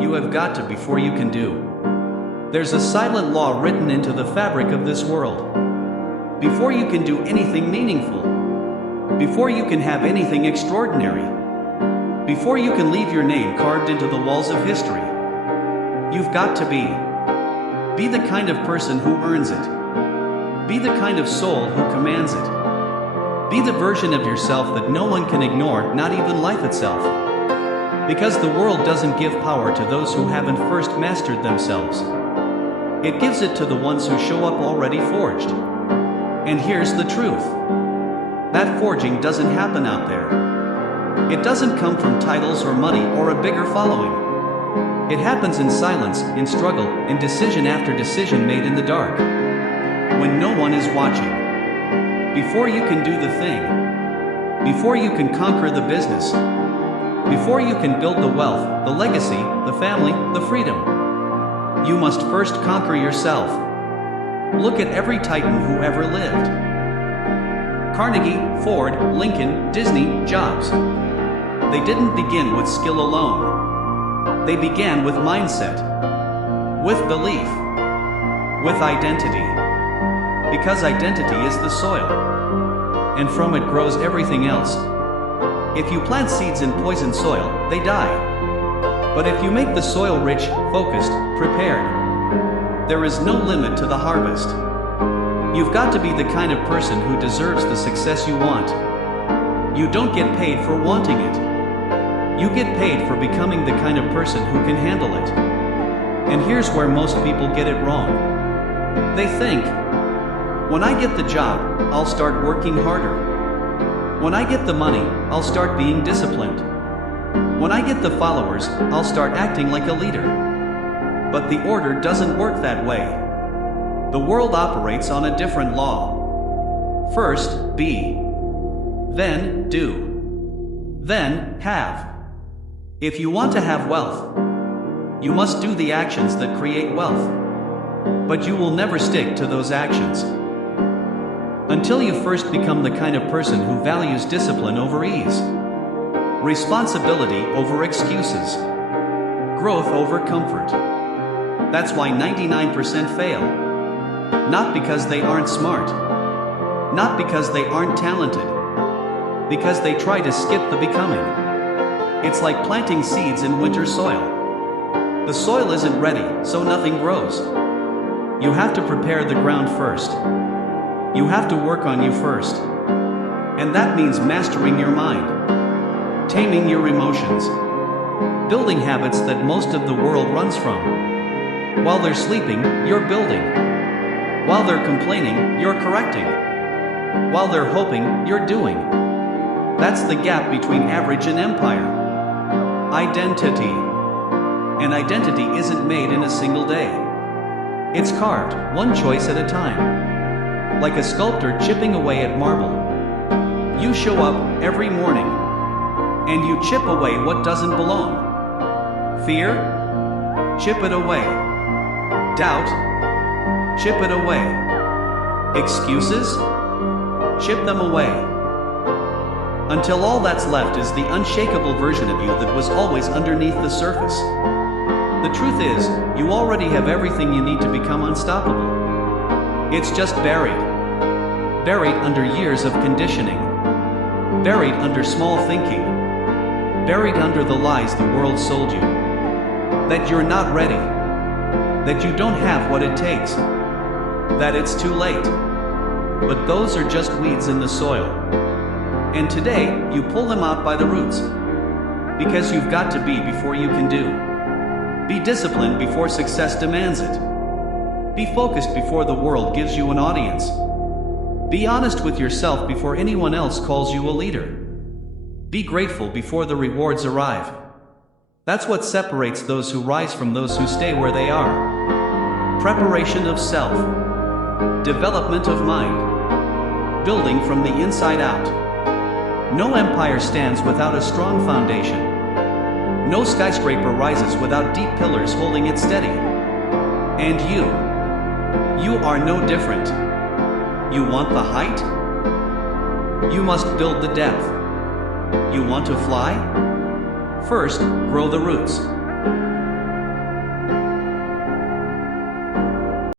You have got to before you can do. There's a silent law written into the fabric of this world. Before you can do anything meaningful, before you can have anything extraordinary, before you can leave your name carved into the walls of history, you've got to be. Be the kind of person who earns it. Be the kind of soul who commands it. Be the version of yourself that no one can ignore, not even life itself. Because the world doesn't give power to those who haven't first mastered themselves. It gives it to the ones who show up already forged. And here's the truth. That forging doesn't happen out there. It doesn't come from titles or money or a bigger following. It happens in silence, in struggle, in decision after decision made in the dark. When no one is watching. Before you can do the thing. Before you can conquer the business. Before you can build the wealth, the legacy, the family, the freedom. You must first conquer yourself. Look at every titan who ever lived. Carnegie, Ford, Lincoln, Disney, Jobs. They didn't begin with skill alone. They began with mindset, with belief, with identity. Because identity is the soil, and from it grows everything else. If you plant seeds in poisoned soil, they die. But if you make the soil rich, focused, prepared, there is no limit to the harvest. You've got to be the kind of person who deserves the success you want. You don't get paid for wanting it. You get paid for becoming the kind of person who can handle it. And here's where most people get it wrong. They think, when I get the job, I'll start working harder. When I get the money, I'll start being disciplined. When I get the followers, I'll start acting like a leader. But the order doesn't work that way. The world operates on a different law. First, be. Then, do. Then, have. If you want to have wealth, you must do the actions that create wealth. But you will never stick to those actions until you first become the kind of person who values discipline over ease, responsibility over excuses, growth over comfort. That's why 99% fail. Not because they aren't smart, not because they aren't talented, because they try to skip the becoming. It's like planting seeds in winter soil. The soil isn't ready, so nothing grows. You have to prepare the ground first. You have to work on you first. And that means mastering your mind, taming your emotions, building habits that most of the world runs from. While they're sleeping, you're building. While they're complaining, you're correcting. While they're hoping, you're doing. That's the gap between average and empire. Identity. And identity isn't made in a single day. It's carved, one choice at a time. Like a sculptor chipping away at marble. You show up every morning, and you chip away what doesn't belong. Fear? Chip it away. Doubt? Chip it away. Excuses? Chip them away. Until all that's left is the unshakable version of you that was always underneath the surface. The truth is, you already have everything you need to become unstoppable. It's just buried. Buried under years of conditioning. Buried under small thinking. Buried under the lies the world sold you. That you're not ready. That you don't have what it takes. That it's too late. But those are just weeds in the soil. And today, you pull them out by the roots. Because you've got to be before you can do. Be disciplined before success demands it. Be focused before the world gives you an audience. Be honest with yourself before anyone else calls you a leader. Be grateful before the rewards arrive. That's what separates those who rise from those who stay where they are. Preparation of self. Development of mind. Building from the inside out. No empire stands without a strong foundation. No skyscraper rises without deep pillars holding it steady. And you are no different. You want the height? You must build the depth. You want to fly? First, grow the roots.